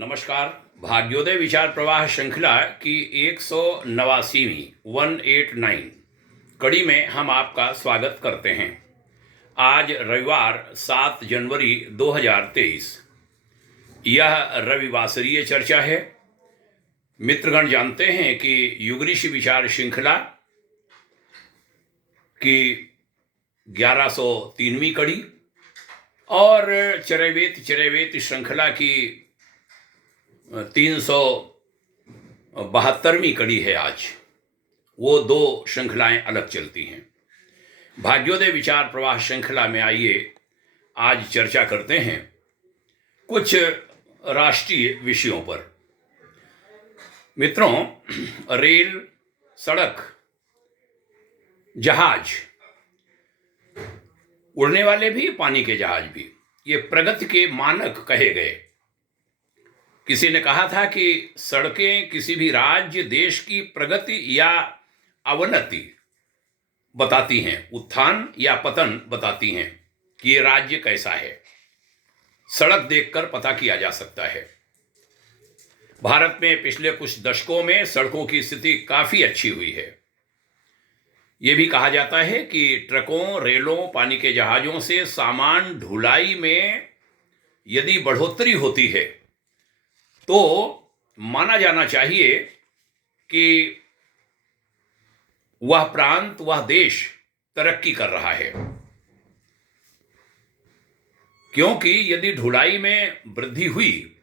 नमस्कार। भाग्योदय विचार प्रवाह श्रृंखला की 189वीं 189 कड़ी में हम आपका स्वागत करते हैं। आज रविवार 7 जनवरी 2023। यह रविवासरीय चर्चा है। मित्रगण जानते हैं कि युगऋषि विचार श्रृंखला की 1103वीं कड़ी और चरैवेत श्रृंखला की 372वीं कड़ी है। आज वो दो श्रृंखलाएं अलग चलती हैं। भाग्योदय विचार प्रवाह श्रृंखला में आइए आज चर्चा करते हैं कुछ राष्ट्रीय विषयों पर। मित्रों, रेल, सड़क, जहाज, उड़ने वाले भी, पानी के जहाज भी, ये प्रगति के मानक कहे गए। किसी ने कहा था कि सड़कें किसी भी राज्य देश की प्रगति या अवनति बताती हैं, उत्थान या पतन बताती हैं कि ये राज्य कैसा है। सड़क देखकर पता किया जा सकता है। भारत में पिछले कुछ दशकों में सड़कों की स्थिति काफी अच्छी हुई है। ये भी कहा जाता है कि ट्रकों, रेलों, पानी के जहाजों से सामान ढुलाई में यदि बढ़ोतरी होती है तो माना जाना चाहिए कि वह प्रांत, वह देश तरक्की कर रहा है। क्योंकि यदि ढुलाई में वृद्धि हुई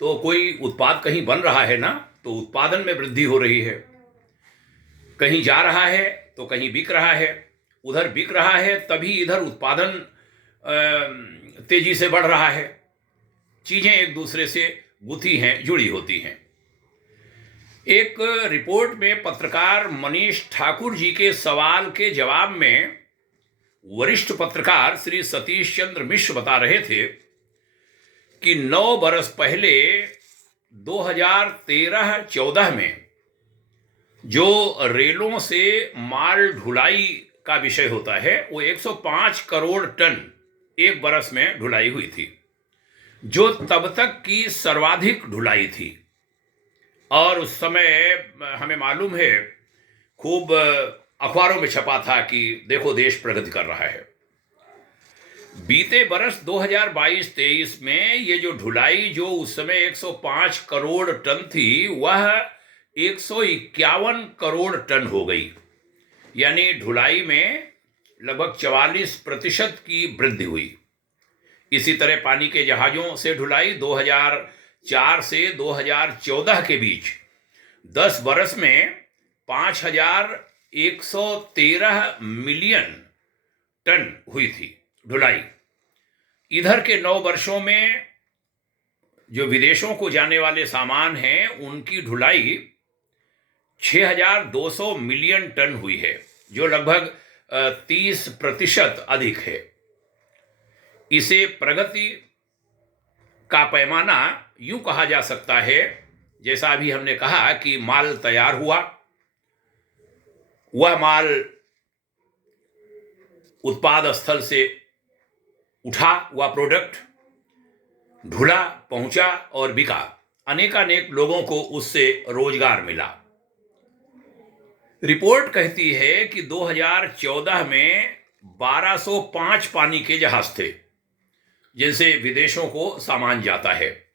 तो कोई उत्पाद कहीं बन रहा है ना, तो उत्पादन में वृद्धि हो रही है। कहीं जा रहा है तो कहीं बिक रहा है, उधर बिक रहा है तभी इधर उत्पादन तेजी से बढ़ रहा है। चीजें एक दूसरे से गुथी हैं, जुड़ी होती हैं। एक रिपोर्ट में पत्रकार मनीष ठाकुर जी के सवाल के जवाब में वरिष्ठ पत्रकार श्री सतीश चंद्र मिश्र बता रहे थे कि 9 बरस पहले 2013-14 में जो रेलों से माल ढुलाई का विषय होता है वो 105 करोड़ टन एक बरस में ढुलाई हुई थी, जो तब तक की सर्वाधिक ढुलाई थी। और उस समय हमें मालूम है खूब अखबारों में छपा था कि देखो देश प्रगति कर रहा है। बीते बरस 2022-23 में ये जो ढुलाई जो उस समय 105 करोड़ टन थी वह 151 करोड़ टन हो गई। यानी ढुलाई में लगभग 44% की वृद्धि हुई। इसी तरह पानी के जहाजों से ढुलाई 2004 से 2014 के बीच 10 बरस में 5113 मिलियन टन हुई थी ढुलाई। इधर के 9 वर्षों में जो विदेशों को जाने वाले सामान हैं उनकी ढुलाई 6200 मिलियन टन हुई है, जो लगभग 30% अधिक है। इसे प्रगति का पैमाना यूं कहा जा सकता है, जैसा अभी हमने कहा कि माल तैयार हुआ, वह माल उत्पाद स्थल से उठा, वह प्रोडक्ट ढुला, पहुंचा और बिका। अनेकानेक लोगों को उससे रोजगार मिला। रिपोर्ट कहती है कि 2014 में 1205 पानी के जहाज थे जिनसे विदेशों को सामान जाता है।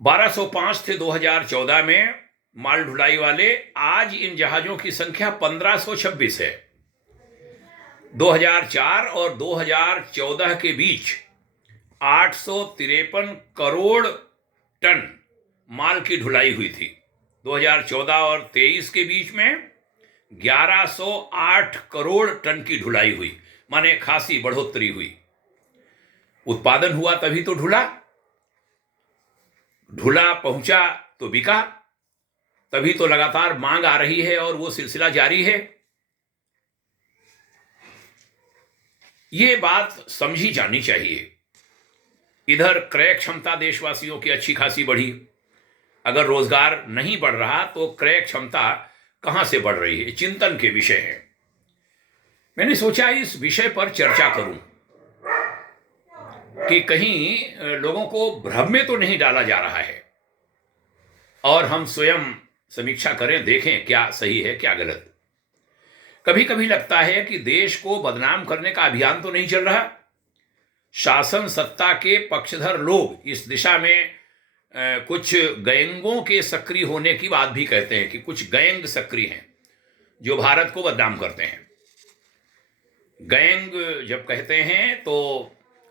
1205 थे 2014 में माल ढुलाई वाले। आज इन जहाजों की संख्या 1526 है। 2004 और 2014 के बीच 853 करोड़ टन माल की ढुलाई हुई थी। 2014 और 23 के बीच में 1108 करोड़ टन की ढुलाई हुई, माने खासी बढ़ोतरी हुई। उत्पादन हुआ तभी तो ढुला, पहुंचा तो बिका, तभी तो लगातार मांग आ रही है और वो सिलसिला जारी है। ये बात समझी जानी चाहिए। इधर क्रय क्षमता देशवासियों की अच्छी खासी बढ़ी। अगर रोजगार नहीं बढ़ रहा तो क्रय क्षमता कहां से बढ़ रही है, चिंतन के विषय है। मैंने सोचा इस विषय पर चर्चा करूं। कि कहीं लोगों को भ्रम में तो नहीं डाला जा रहा है, और हम स्वयं समीक्षा करें, देखें क्या सही है क्या गलत। कभी कभी लगता है कि देश को बदनाम करने का अभियान तो नहीं चल रहा। शासन सत्ता के पक्षधर लोग इस दिशा में कुछ गैंगों के सक्रिय होने की बात भी कहते हैं कि कुछ गैंग सक्रिय हैं जो भारत को बदनाम करते हैं। गैंग जब कहते हैं तो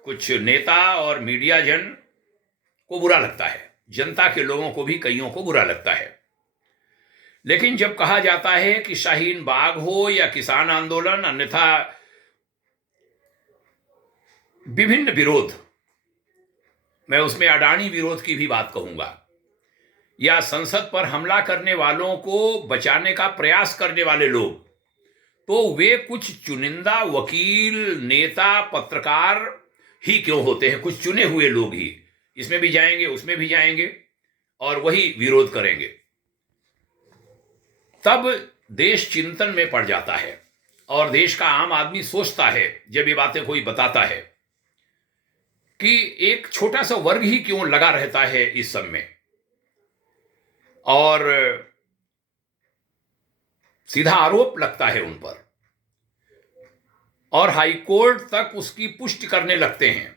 कुछ नेता और मीडिया जन को बुरा लगता है, जनता के लोगों को भी कईयों को बुरा लगता है। लेकिन जब कहा जाता है कि शाहीन बाग हो या किसान आंदोलन, अन्यथा विभिन्न विरोध, मैं उसमें अडानी विरोध की भी बात कहूंगा, या संसद पर हमला करने वालों को बचाने का प्रयास करने वाले लोग, तो वे कुछ चुनिंदा वकील, नेता, पत्रकार ही क्यों होते हैं, कुछ चुने हुए लोग ही इसमें भी जाएंगे उसमें भी जाएंगे और वही विरोध करेंगे। तब देश चिंतन में पड़ जाता है और देश का आम आदमी सोचता है, जब ये बातें कोई बताता है, कि एक छोटा सा वर्ग ही क्यों लगा रहता है इस सब में, और सीधा आरोप लगता है उन पर, और हाईकोर्ट तक उसकी पुष्टि करने लगते हैं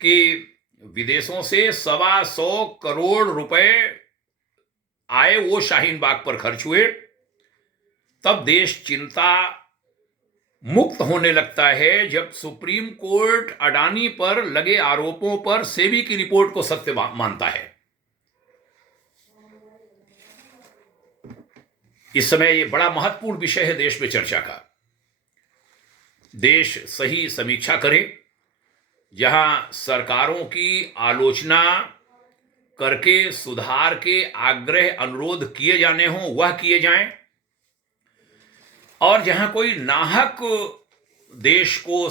कि विदेशों से 125 करोड़ रुपए आए, वो शाहीन बाग पर खर्च हुए। तब देश चिंता मुक्त होने लगता है जब सुप्रीम कोर्ट अडानी पर लगे आरोपों पर सेबी की रिपोर्ट को सत्य मानता है। इस समय यह बड़ा महत्वपूर्ण विषय है देश में चर्चा का। देश सही समीक्षा करे, जहां सरकारों की आलोचना करके सुधार के आग्रह अनुरोध किए जाने हों वह किए जाएं, और जहां कोई नाहक देश को